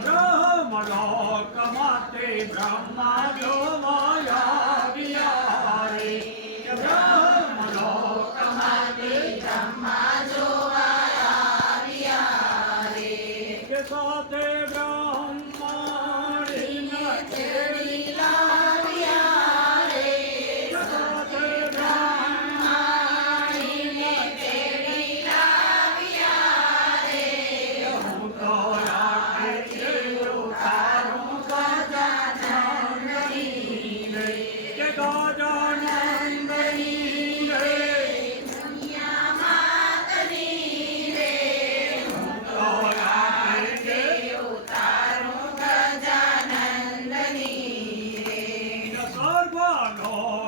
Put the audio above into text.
બ્રહ્મલોક માતે બ્રહ્મા જોવાયા ગયા રે બ્રહ્મલોક માતે બ્રહ્મા જોવાયા ગયા રે કે સાથે બ્રહ્માણીને તેડી લાવ્યા રે સાથે બ્રહ્માણીને તેડી લાવ્યા રે હું તો રાખે તારું ગજાનંદની રે કે ગજાનંદની રે દુનિયા માતની રે તો રાખે તારું ગજાનંદની રે સર્વલોક